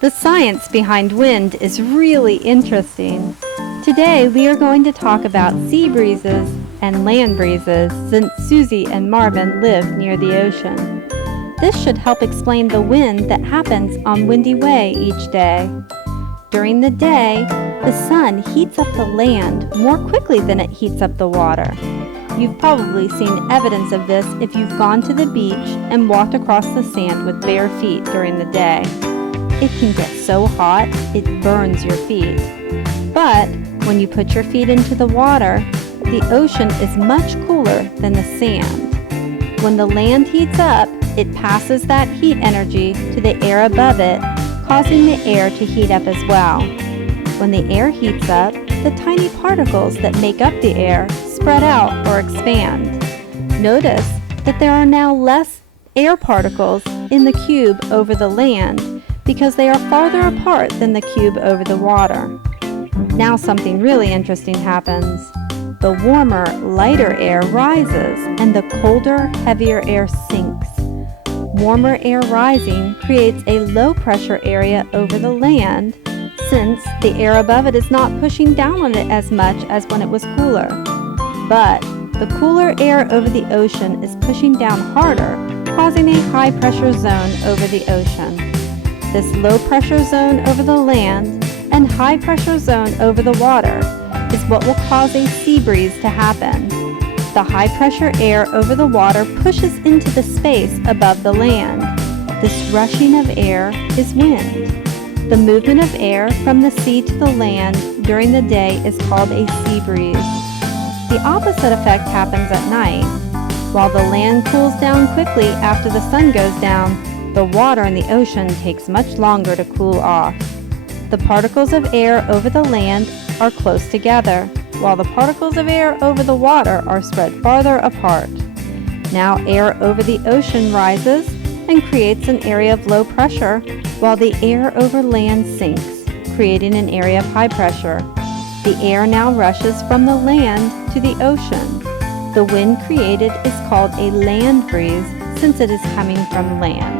The science behind wind is really interesting. Today we are going to talk about sea breezes and land breezes since Susie and Marvin live near the ocean. This should help explain the wind that happens on Windy Way each day. During the day, the sun heats up the land more quickly than it heats up the water. You've probably seen evidence of this if you've gone to the beach and walked across the sand with bare feet during the day. It can get so hot, it burns your feet. But when you put your feet into the water, the ocean is much cooler than the sand. When the land heats up, it passes that heat energy to the air above it, causing the air to heat up as well. When the air heats up, the tiny particles that make up the air spread out or expand. Notice that there are now less air particles in the cube over the land because they are farther apart than the cube over the water. Now something really interesting happens. The warmer, lighter air rises and the colder, heavier air sinks. Warmer air rising creates a low pressure area over the land since the air above it is not pushing down on it as much as when it was cooler. But the cooler air over the ocean is pushing down harder, causing a high pressure zone over the ocean. This low pressure zone over the land and high pressure zone over the water is what will cause a sea breeze to happen. The high pressure air over the water pushes into the space above the land. This rushing of air is wind. The movement of air from the sea to the land during the day is called a sea breeze. The opposite effect happens at night. While the land cools down quickly after the sun goes down, the water in the ocean takes much longer to cool off. The particles of air over the land are close together, while the particles of air over the water are spread farther apart. Now air over the ocean rises and creates an area of low pressure, while the air over land sinks, creating an area of high pressure. The air now rushes from the land to the ocean. The wind created is called a land breeze since it is coming from land.